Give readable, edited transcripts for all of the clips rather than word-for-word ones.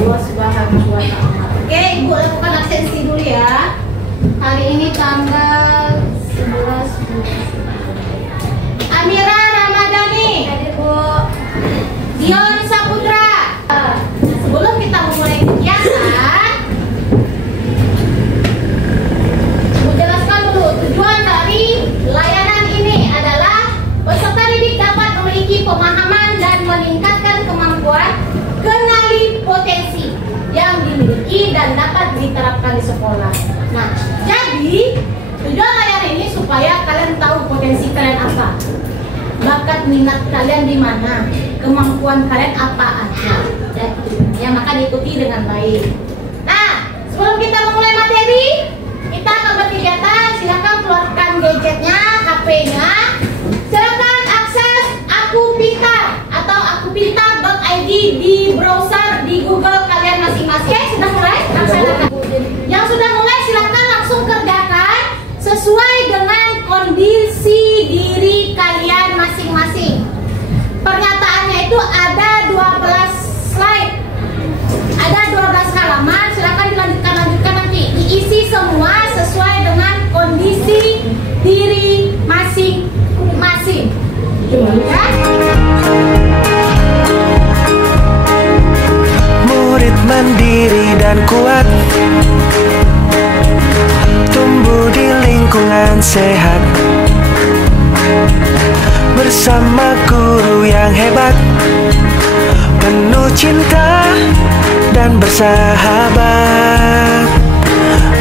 Allah Subhanahu wa Ta'ala. Oke, Ibu lakukan absensi dulu ya. Hari ini tanggal 11 Amira Ramadhani. Hadir, Bu. Dion Saputra. Sebelum kita memulai kegiatan, Ibu jelaskan dulu tujuan dari layanan ini adalah peserta didik dapat memiliki pemahaman dan meningkatkan kemampuan kenali potensi yang dimiliki dan dapat diterapkan di sekolah. Nah, jadi tujuan layanan ini supaya kalian tahu potensi kalian apa, bakat minat kalian di mana, kemampuan kalian apa aja. Ya, maka diikuti dengan baik. Nah, sebelum kita memulai materi, kita akan berkegiatan. Silakan keluarkan gadgetnya, HP-nya. Silakan akses Aku Pintar atau akupintar.id di browser di Google kalian masing-masing. Oke, sudah mulai? Yang sudah mulai silakan langsung kerjakan sesuai dengan kondisi diri kalian masing-masing. Pernyataannya itu ada 12 slide, ada 12 halaman. Silakan dilanjutkan nanti, diisi semua sesuai dengan kondisi diri masing-masing. Ya? Murid mandiri dan kuat, tumbuh di lingkungan sehat, bersama guru yang hebat, penuh cinta dan bersahabat,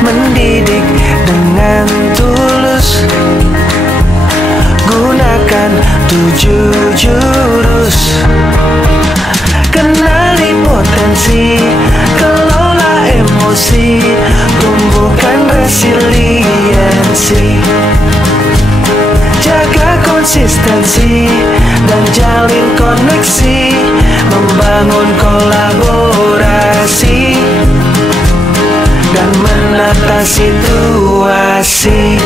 mendidik dengan tulus, gunakan 7 jurus, kenali potensi, kelola emosi, tumbuhkan resiliensi, jaga konsistensi dan jalin koneksi, membangun kolaborasi dan menata situasi.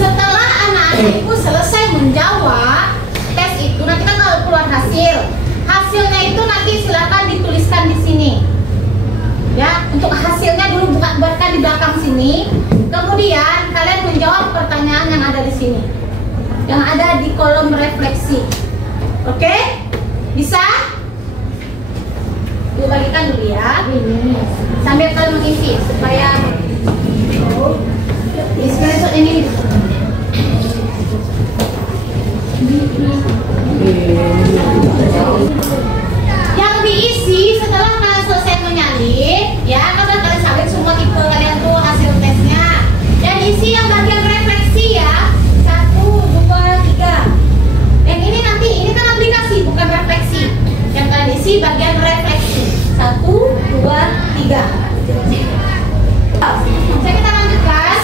Setelah anak-anak Ibu selesai menjawab tes itu, nanti kan kalau keluar hasilnya itu nanti silakan dituliskan di sini. Ya, untuk hasilnya dulu buatkan di belakang sini. Kemudian kalian menjawab pertanyaan yang ada di sini, yang ada di kolom refleksi. Oke? Bisa? Ibu bagikan dulu ya. Sambil kalian mengisi supaya screenshot ini. Yang diisi setelah kalian selesai menyalin, ya kan kalian salin semua tipe kalian tuh hasil tesnya. Yang diisi yang bagian refleksi ya, 1, 2, 3. Yang ini nanti, ini kan aplikasi bukan refleksi. Yang kalian isi bagian refleksi, 1, 2, 3. Bisa kita lanjutkan?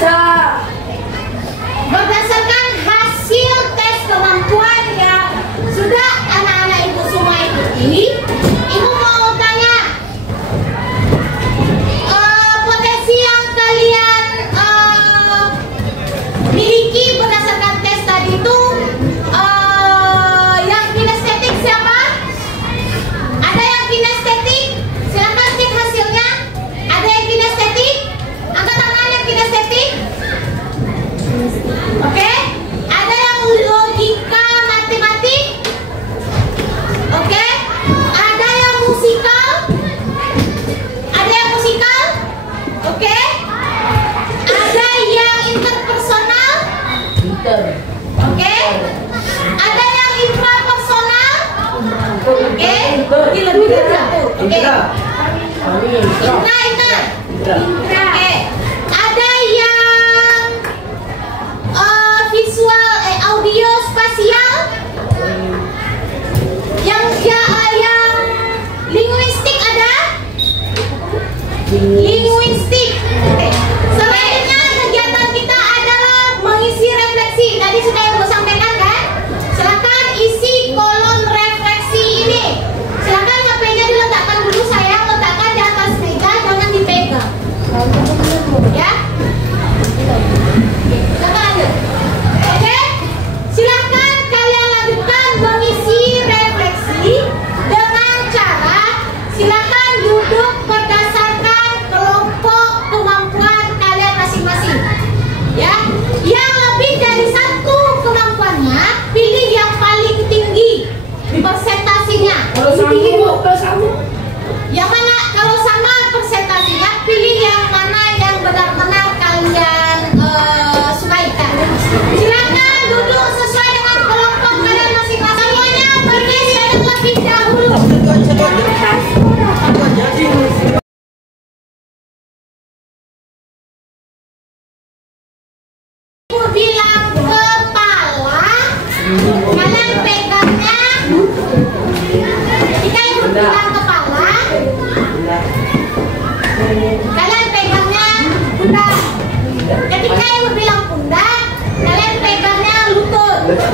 Berdasarkan hasil tes kemampuan yang sudah anak-anak Ibu semua ikuti, Ibu mau tanya potensi yang kalian miliki berdasarkan tes tadi itu, yang kinestetik siapa? Ada yang kinestetik? Silakan cek hasilnya. Ada yang kinestetik? Angkat tangan yang kinestetik. Oke, ada yang logika matematik? Oke, ada yang musikal? Ada yang musikal? Oke, ada yang interpersonal? Oke, ada yang intrapersonal? Oke, ini lebih dari satu. Oke, intra. Oke, ada yang visual, audio spasial, yang linguistik ada, linguistik. Selanjutnya kegiatan kita adalah mengisi refleksi. Tadi sudah Ibu sampaikan kan? Silakan isi kolom refleksi ini. Silakan HP-nya diletakkan dulu sayang, letakkan di atas meja, jangan dipegang.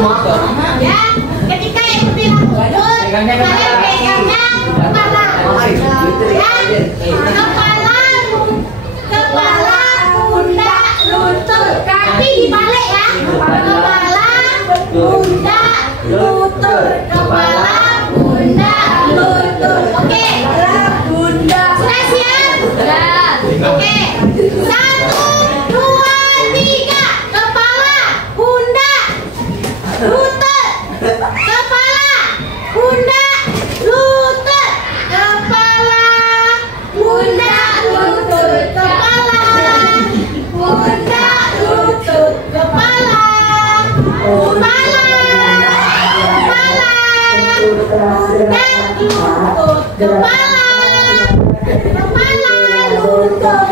Ya, ketika ikuti rambut, kalian pegangnya kepala. Ya, kepala, pundak, lutut, kaki dibalik ya. Kepala, pundak, lutut, kepala, pundak, lutut. Oke, sudah siap? Oke, 1, 2, 3. Kepala, pundak, lutut, kepala, pundak, lutut, kepala, pundak, lutut, kepala, pundak, lutut, kepala, kepala, pundak, lutut, kepala, lutut,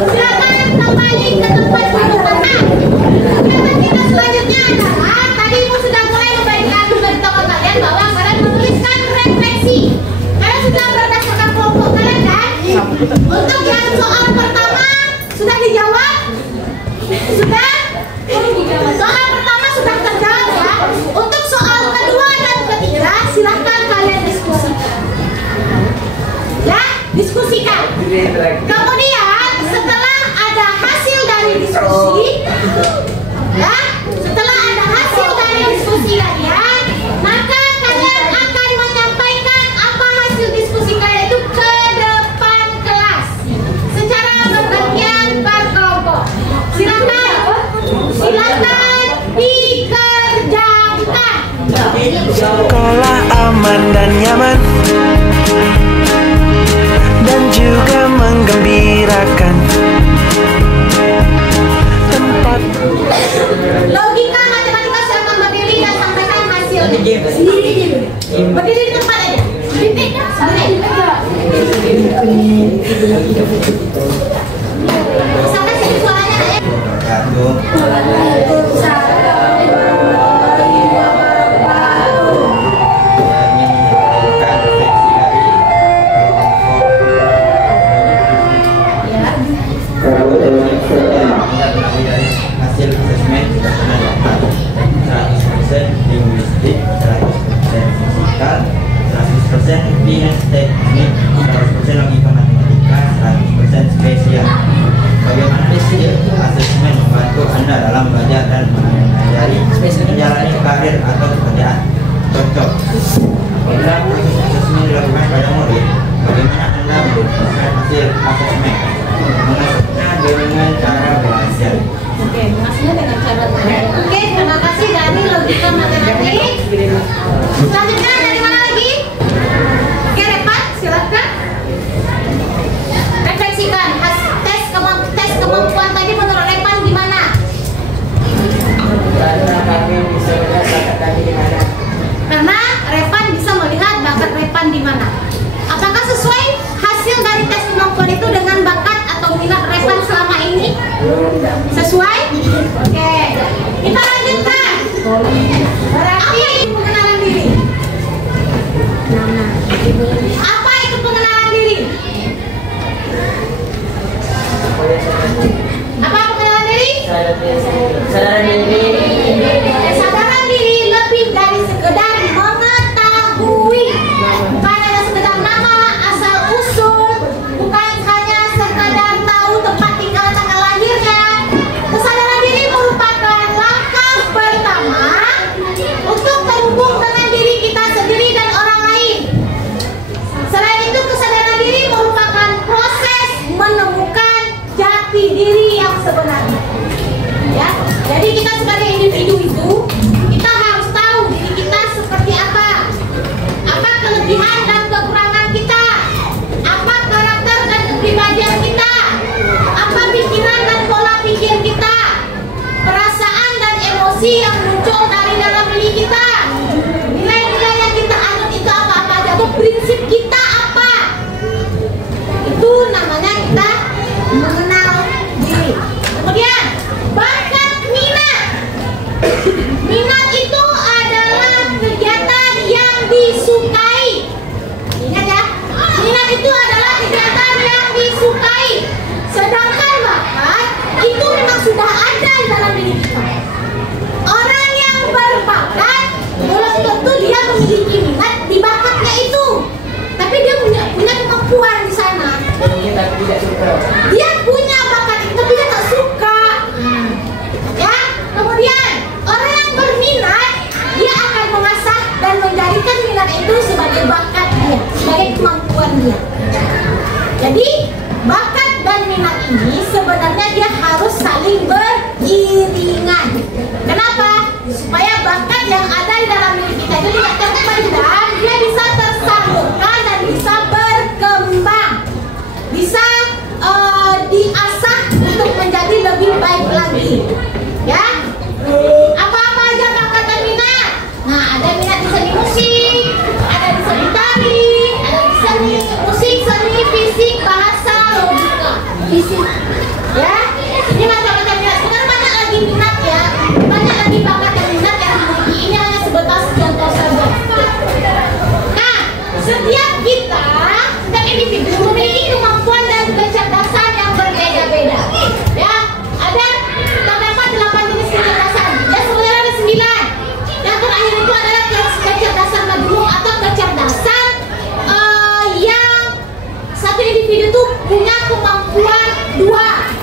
silakan kembali ke tempat duduk tenang. Kegiatan kita selanjutnya adalah tadi Ibu sudah mulai memberitahu kalian bahwa kalian menuliskan refleksi. Kalian sudah berdasarkan kelompok kalian kan? Untuk yang soal pertama sudah dijawab? Sudah? Soal pertama sudah terjawab ya. Untuk soal kedua dan ketiga silahkan kalian diskusikan. Ya, diskusikan. Kemudian setelah ada hasil dari diskusi, ya, setelah ada hasil dari diskusi kalian, maka kalian akan menyampaikan apa hasil diskusi kalian itu ke depan kelas secara bergantian berkelompok. Silakan dikerjakan. Sekolah aman dan nyaman dan juga menggembirakan. Tempat Logika matematika silakan berdiri dan sampaikan hasilnya. Sendiri. Berdiri di tempat aja. Titik. Sampai sini suaranya ya. Hasil asesmen sudah pernah dapat 100% linguistik, 100% fisikal, 100% finance teknik, 100% logika matematika, 100% spesial. Bagaimana hasil asesmen membantu Anda dalam belajar dan mempelajari menjalani karir atau pekerjaan cocok? Apabila proses asesmen dilakukan pada murid, bagaimana Anda merumuskan hasil asesmen? Mengaturnya dengan cara belajar. Oke, maksudnya dengan cara Oke, terima kasih dari logika matematik. Selanjutnya dari mana lagi? Oke, Repan, silakan. Refleksikan tes kemampuan tadi menurut Repan gimana? Karena kami bisa melihat bakat kami di mana. Karena Repan bisa melihat bakat Repan di mana. Apakah sesuai hasil dari tes kemampuan itu dengan bakat atau minat Repan selama ini? Sesuai? Oke, kita lanjutkan. Berarti pengenalan diri. Apa itu pengenalan diri? Apa pengenalan diri? Kesadaran diri. Kesadaran diri lebih dari sekedar mengetahui. Bukan hanya sekedar nama, asal usul, bukan hanya sekedar tahu tempat tinggal tanggal lahirnya. Kesadaran diri merupakan langkah pertama untuk terhubung dengan diri kita sendiri dan orang lain. Selain itu, kesadaran diri merupakan proses menemukan jati diri yang sebenarnya. Ya, jadi kita sebagai individu itu kita harus tahu diri kita seperti apa kelebihan dan kekurangan kita, apa karakter dan kepribadian kita, apa pikiran dan pola pikir kita, perasaan dan emosi yang muncul dari dalam diri kita, nilai-nilai yang kita anut itu apa aja, prinsip kita apa, itu namanya kita mengenal diri. Kemudian bakat minat. ini sebenarnya dia harus saling beriringan. Kenapa? Supaya bakat yang ada di dalam diri kita itu tidak terpendam, dia bisa tersalurkan dan bisa berkembang, bisa diasah untuk menjadi lebih baik lagi. Ya, apa-apa aja bakat dan minat. Nah, ada minat di seni musik, ada di seni tari, ada di seni musik, seni fisik, bahasa, logika, fisik. Ya, ini macam-macam minat. Sekarang banyak lagi minat ya, banyak lagi bakat dan minat yang dimiliki. Ini hanya sebatas contoh saja. Nah, setiap individu memiliki kemampuan dan kecerdasan yang berbeda-beda. Ya, terdapat 8 jenis kecerdasan. Dan sebenarnya ada 9. Yang terakhir itu adalah kecerdasan majmuk atau kecerdasan yang satu individu itu punya kemampuan 2.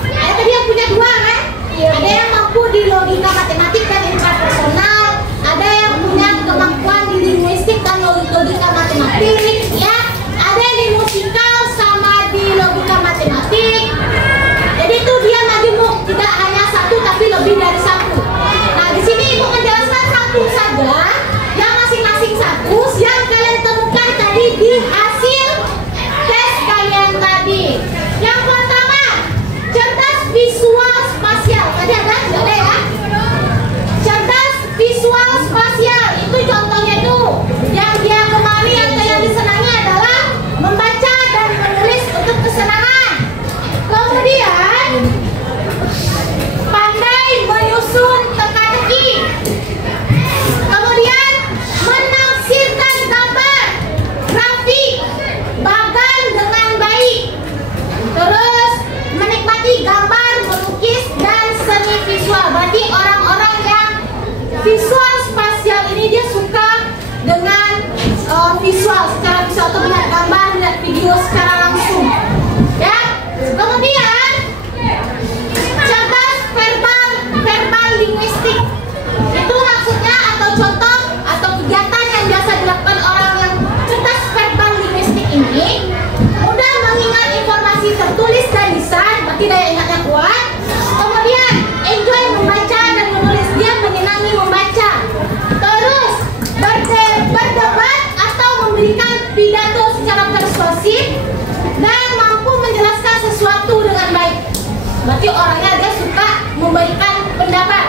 Ada tadi yang punya 2 kan? Ada yang mampu di logika matematik dan intrapersonal, ada yang punya kemampuan di linguistik dan logika matematik, ya. Ada yang di musikal sama di logika matematik. Jadi itu dia majmuk, tidak hanya satu tapi lebih dari satu. Nah, di sini Ibu menjelaskan satu saja yang masing-masing satu yang kalian temukan tadi di hasil tes kalian tadi. Yang pertama, cerdas visual spasial. Tadi ada ya? Cerdas visual spasial itu contohnya itu yang dia gemari atau yang disenangi adalah membaca dan menulis untuk kesenangan. Kemudian pandai menyusun teka-teki. Kemudian menafsirkan gambar, grafik, bagan dengan baik. Terus menikmati gambar, melukis, dan seni visual. Berarti orang-orang yang visual spasial ini dia suka dengan visual, secara visual atau melihat gambar, melihat video secara langsung. Ya. Kemudian cerdas verbal linguistik. Itu maksudnya atau contoh atau kegiatan yang biasa dilakukan orang yang cerdas verbal linguistik ini mudah mengingat informasi tertulis dan lisan, berarti daya ingatnya kuat. Kemudian enjoy membaca dan menulis, dia menyenangi membaca. Terus berdebat atau memberikan pidato secara persuasif dan mampu menjelaskan sesuatu dengan baik. Berarti orangnya dia suka memberikan pendapat.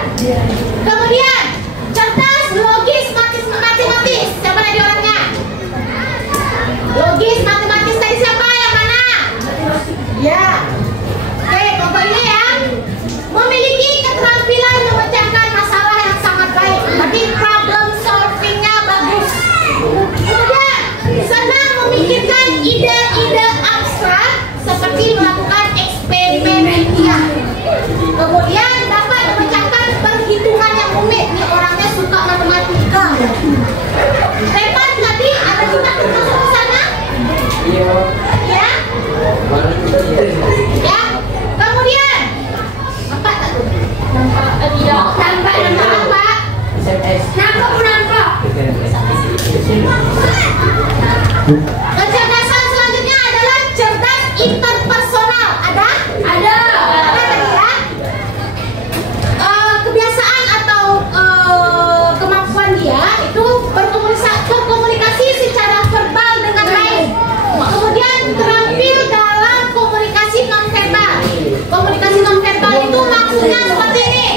Kemudian cerdas logis matematis. Siapa tadi orangnya? Logis matematis tadi siapa? Yang mana? Ya. Oke, pokoknya ya. Memiliki keterampilan memecahkan masalah yang sangat baik. Berarti problem solvingnya bagus. Kemudian senang memikirkan ide-ide abstrak seperti melakukan eksperimen ilmiah. Kemudian dapat memecahkan perhitungan yang rumit. Nih orangnya suka matematika. Hebat tadi ada juga termasuk ke sana? Iya. Ya? Ya. Kemudian apa tadi? Nampak apa? SMS. Nampak. Kecerdasan selanjutnya adalah cerdas interpersonal. Ada? Ada tadi ya? Kebiasaan atau kemampuan dia itu berkomunikasi secara verbal dengan baik. Kemudian terampil dalam komunikasi nonverbal. Komunikasi nonverbal itu maksudnya seperti ini.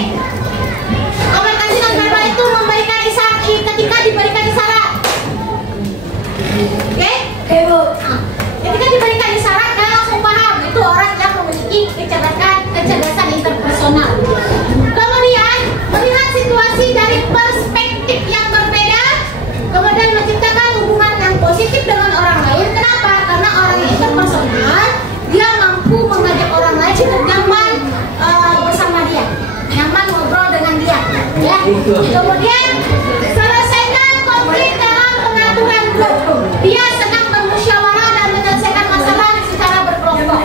Komunikasi nonverbal itu memberikan isyarat ketika diberikan isyarat. Oke? Bu. Ketika diberikan isyarat kalian langsung paham itu orang yang memiliki kecerdasan interpersonal. Kemudian melihat situasi dari perspektif yang berbeda, kemudian menciptakan hubungan yang positif dengan orang lain. Kenapa? Karena orang yang interpersonal dia mampu mengajak orang lain untuk nyaman bersama dia, nyaman ngobrol dengan dia. Ya. Kemudian selesaikan konflik dalam pengaturan grup. Dia senang bermusyawarah dan menyelesaikan masalah secara berkelompok.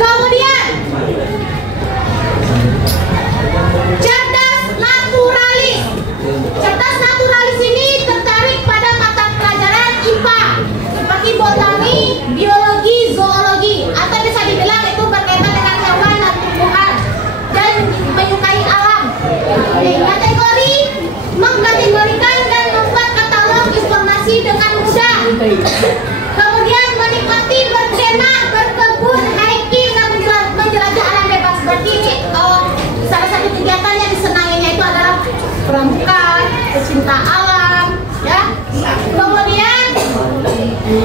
Kemudian cerdas naturalis. Cerdas naturalis ini tertarik pada mata pelajaran IPA seperti botani, biologi, zoologi, atau bisa dibilang itu berkaitan dengan pramuka, pecinta alam, ya. Kemudian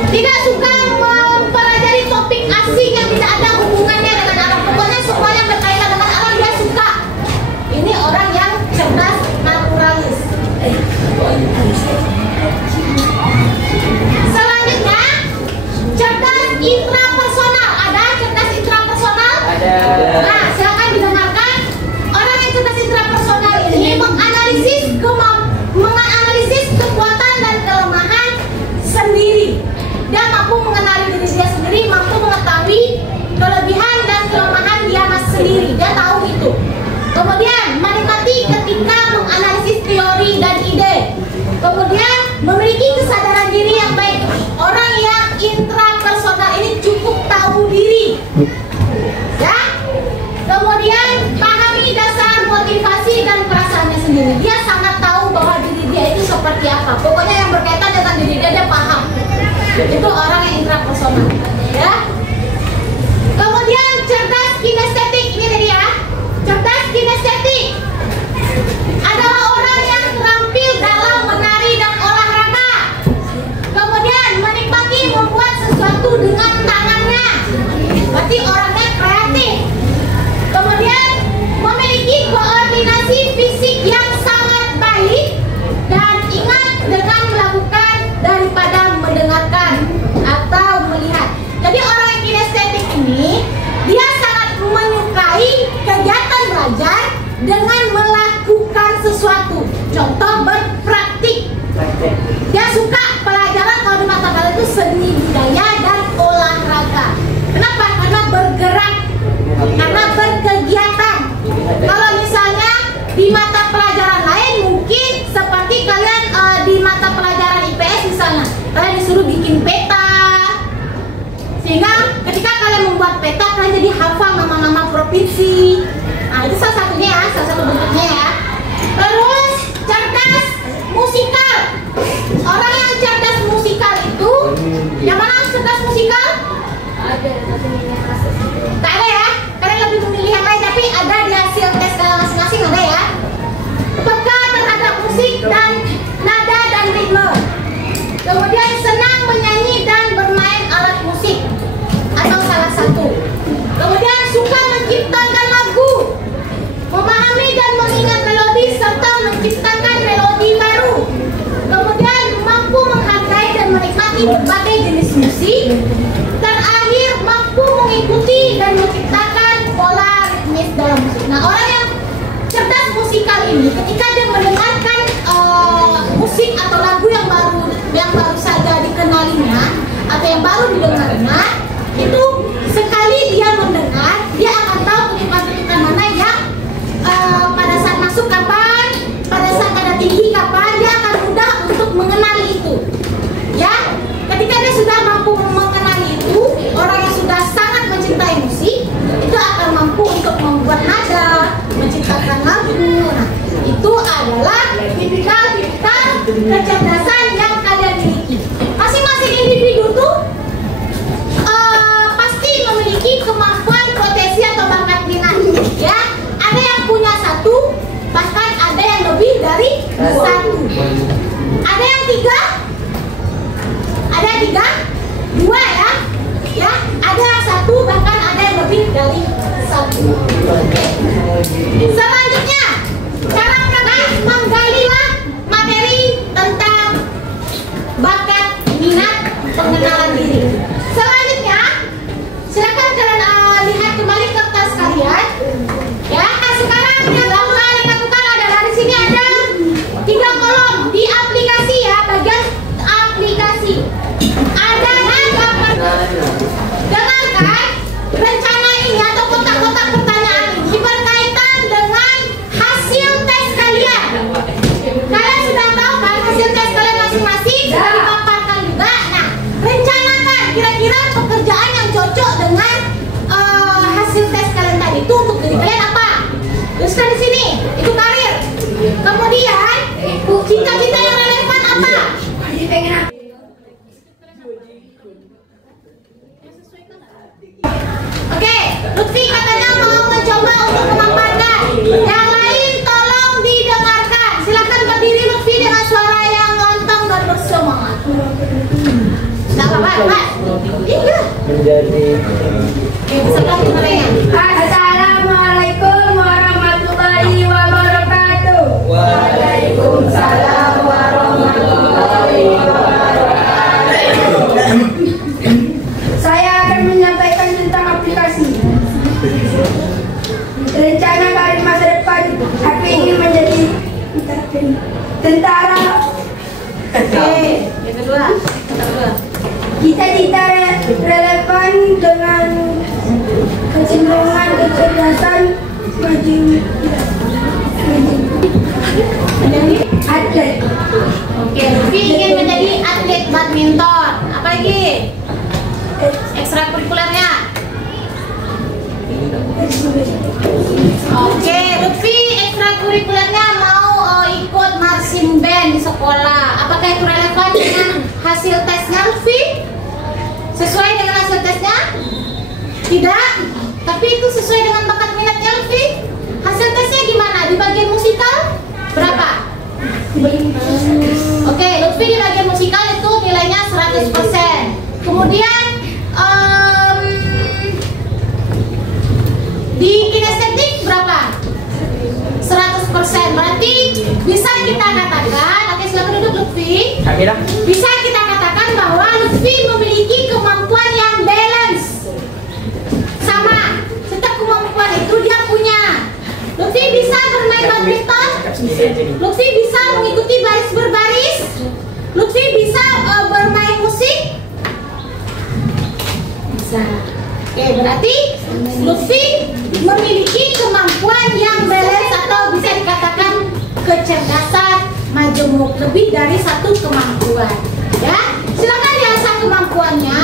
tidak suka mempelajari topik asing yang tidak ada hubungannya dengan alam. Pokoknya semua yang berkaitan dengan alam dia suka. Ini orang yang cerdas naturalis. Selanjutnya, cerdas intrapersonal. Ada cerdas intrapersonal? Ada. Nah, silakan didengarkan. Orang yang cerdas intrapersonal ini menganalisis kekuatan dan kelemahan sendiri. Dia mampu mengenali diri dia sendiri, mampu mengetahui kelebihan dan kelemahan dia sendiri. Dia tahu itu. Kemudian menikmati ketika menganalisis teori dan ide. Kemudian memiliki kesadaran diri yang baik. Orang yang intrapersonal ini cukup tahu diri, ya. Kemudian pahami dasar motivasi dan perasaannya sendiri. Dia sangat tahu bahwa diri dia itu seperti apa. Pokoknya yang berkaitan dengan diri dia, dia paham. Itu orang yang intrapersonal, ya. Kemudian cerdas kinestetik, ini tadi ya. Cerdas kinestetik adalah orang yang terampil dalam menari dan olahraga. Kemudian menikmati membuat sesuatu dengan tangannya. Berarti orangnya kreatif. Kemudian memiliki koordinasi fisik yang sangat baik dan ingat dengan melakukan daripada mendengarkan atau melihat. Jadi orang yang kinestetik ini dia sangat menyukai kegiatan belajar dengan melakukan sesuatu. Contoh berpraktik. Dia suka pelajaran kalau di mata pelajaran itu seni budaya dan olahraga. Kenapa? Karena bergerak, karena berkegiatan. Kalau misalnya di mata pelajaran lain mungkin seperti kalian di mata pelajaran IPS misalnya, kalian disuruh bikin peta. Sehingga ketika kalian membuat peta, kalian jadi hafal nama-nama provinsi. Nah, itu salah satunya ya, salah satu bentuknya ya. Terus cerdas musikal. Orang yang cerdas musikal itu, yang mana cerdas musikal? Ada, tak ada ya. Kalian lebih memilih yang lain, tapi ada di hasil tes masing-masing ada ya. Peka terhadap musik dan nada dan ritme. Kemudian senang menyanyi dan bermain alat musik atau salah satu. Kemudian suka menciptakan lagu, memahami dan mengingat melodi serta menciptakan melodi baru. Kemudian mampu menghargai dan menikmati berbagai jenis musik. Terakhir mampu mengikuti dan menciptakan pola ritmis dalam musik. Nah, orang yang cerdas musikal ini ketika dia mendengarkan musik atau lagu yang baru saja dikenalinya atau yang baru didengarnya, itu sekali dia mendengar, dia akan tahu kutipan-kutipan mana yang pada saat masuk kapan, pada saat ada tinggi kapan, dia akan mudah untuk mengenali itu. Ya, ketika dia sudah mampu mengenali itu, orang yang sudah sangat mencintai musik itu akan mampu untuk membuat nada, menciptakan lagu. Nah, itu adalah tipikal-tipikal kecerdasan yang kalian miliki. Masing-masing individu tuh pasti memiliki kemampuan, potensi atau bakat minat. Ya, ada yang punya satu, bahkan ada yang lebih dari satu. Ada yang tiga, ada yang tiga, dua ya. Ya, ada yang satu, bahkan ada yang lebih dari satu. Selanjutnya, cara menggalilah materi tentang bakat, minat, pengenalan diri. Selanjutnya, silakan kalian lihat kembali kertas kalian. Ya, sekarang yang kalian lakukan adalah di sini ada 3 kolom di aplikasi ya, bagian aplikasi. Ada gambar. Dengarkan rencana ini atau kotak-kotak pertanyaan ini berkaitan dengan hasil tes kalian. Kalian sudah tahu kan hasil tes kalian masing-masing sudah dipaparkan juga. Nah, rencanakan kira-kira pekerjaan yang cocok dengan hasil tes kalian tadi itu untuk diri kalian apa? Tuliskan di sini, itu karir. Kemudian cita-cita yang relevan apa? Oke, Lutfi katanya mau mencoba untuk memaparkan. Yang lain tolong didengarkan. Silakan. menjadi Oke, beserta penerima. Assalamualaikum warahmatullahi wabarakatuh. Waalaikumsalam warahmatullahi wabarakatuh. Saya akan menyampaikan tentang aplikasi. Rencana karir masa depan, aku ingin menjadi tentara. Oke, yang kedua. Cita-cita relevan dengan kecenderungan kecerdasan maju atlet. Oke, Lutfi ingin menjadi atlet badminton. Apa lagi? Ekstrakurikulernya. Oke, Lutfi ekstrakurikulernya mau ikut marching band di sekolah. Apakah itu relevan dengan hasil tesnya, Lutfi? Sesuai dengan hasil tesnya? Tidak. Tapi itu sesuai dengan bakat minatnya, Lutfi. Hasil tesnya gimana? Di bagian musikal berapa? Oke, Lutfi di bagian musikal itu nilainya 100%. Kemudian di kinestetik berapa? 100%. Berarti bisa kita katakan, oke silakan duduk Lutfi. Kamilah. Bisa kita katakan bahwa Lutfi memiliki kemampuan yang balance. Sama, setiap kemampuan itu dia punya. Lutfi bisa bermain badminton. Lutfi bisa mengikuti baris berbaris. Lutfi bisa bermain musik. Bisa. Oke, berarti Lutfi memiliki kemampuan yang balance atau bisa dikatakan kecerdasan majemuk, lebih dari satu kemampuan. Ya, silakan diasah kemampuannya.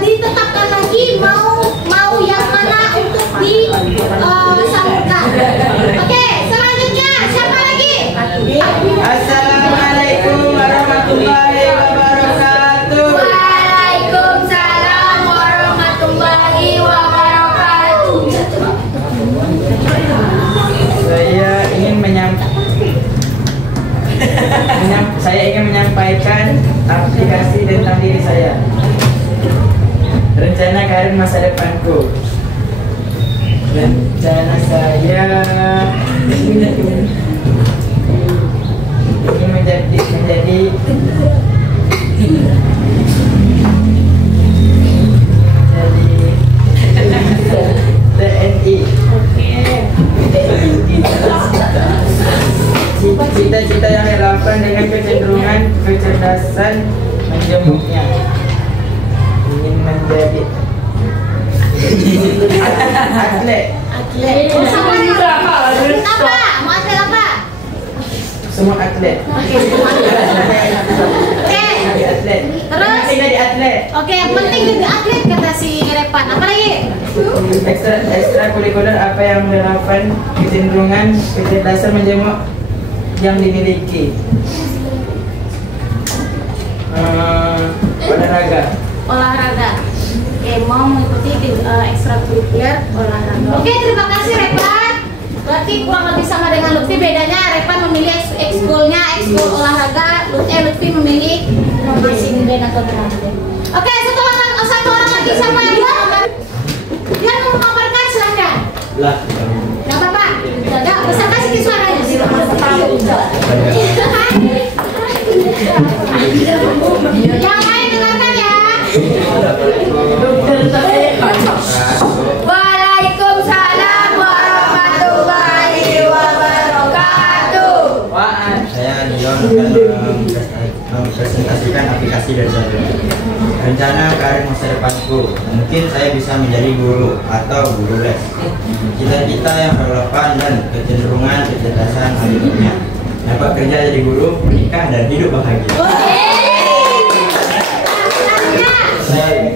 Ditetapkan lagi mau yang mana untuk disalurkan. Oke, selanjutnya siapa lagi? Assalamualaikum warahmatullahi wabarakatuh. Waalaikumsalam warahmatullahi wabarakatuh. Saya ingin menyampaikan aplikasi tentang diri saya. Rencana karir masa depanku. Rencana saya ingin menjadi TNI. Cita-cita yang relevan dengan kecenderungan kecerdasan menjemuknya. Ingin menjadi atlet. Oh, sama nih. Atlet apa? Mau atlet apa? Semua atlet. Oke. Jadi atlet. Terus? Jadi atlet. Oke, yang penting jadi atlet kata si Repan. Apa lagi? Ekstrakurikuler apa yang relevan kecenderungan kecerdasan menjemuk yang dimiliki. Olahraga. Oke, mau mengikuti ekstrakurikuler olahraga. Oke, terima kasih Repan. Berarti kurang lebih sama dengan Lutfi, bedanya Repan memilih ekskul olahraga, Lutfi memilih marching band atau drum band. Oke, satu orang lagi siapa yang mau memaparkan silahkan. Lah. Gak apa-apa. Gak besar kasih suaranya. Yang lain dengarkan ya. Waalaikumsalam warahmatullahi wabarakatuh. Saya Dion akan mempresentasikan aplikasi dari saya. Rencana karir masa depanku, mungkin saya bisa menjadi guru atau guru les. Cita-cita yang relevan dan kecenderungan kecerdasan hidupnya. Dapat kerja jadi guru, menikah dan hidup bahagia. Saya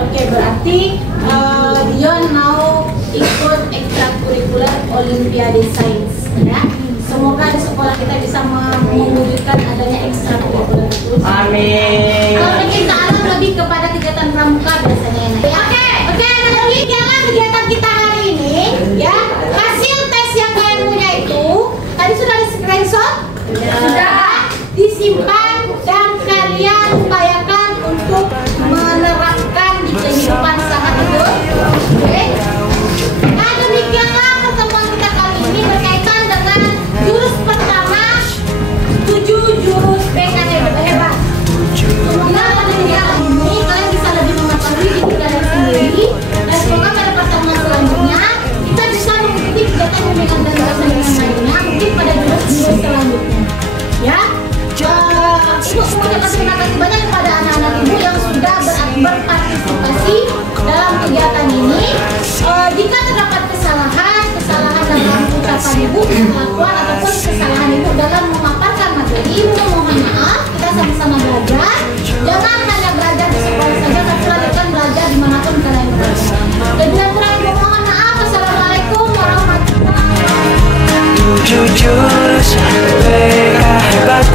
Oke, berarti Dion mau ikut ekstrakurikuler Olimpiade Sains, ya. Semoga di sekolah kita bisa mewujudkan adanya ekstrakurikuler itu. Amin. Kalau kita alam lebih kepada kegiatan pramuka biasanya. Oke, ada lagi kegiatan kita hari ini, ya. Hasil screenshot? Sudah disimpan dan kalian upayakan untuk menerapkan di kehidupan sehari-hari. Oke? Nah, demikianlah pertemuan kita kali ini berkaitan dengan jurus pertama 7 jurus PKN hebat. Semoga pada kegiatan ini kalian bisa lebih mengetahui diri kalian sendiri, dan semoga pada pertemuan selanjutnya kita bisa mengikuti kegiatan pembimbingan dan dosen lainnya, mungkin pada jurus-jurus selanjutnya. Ya, Ibu mengucapkan terima kasih banyak kepada anak-anak Ibu yang sudah berpartisipasi dalam kegiatan ini. Jika terdapat kesalahan dalam ucapan Ibu, kelakuan ataupun kesalahan Ibu dalam memaparkan materi, Ibu mohon maaf. Kita sama-sama belajar. Jangan hanya belajar di sekolah saja, tapi lanjutkan belajar dimanapun kalian berada. Dan bila kurang Ibu mohon maaf. Wassalamualaikum warahmatullahi wabarakatuh. 7 jurus PK hebat.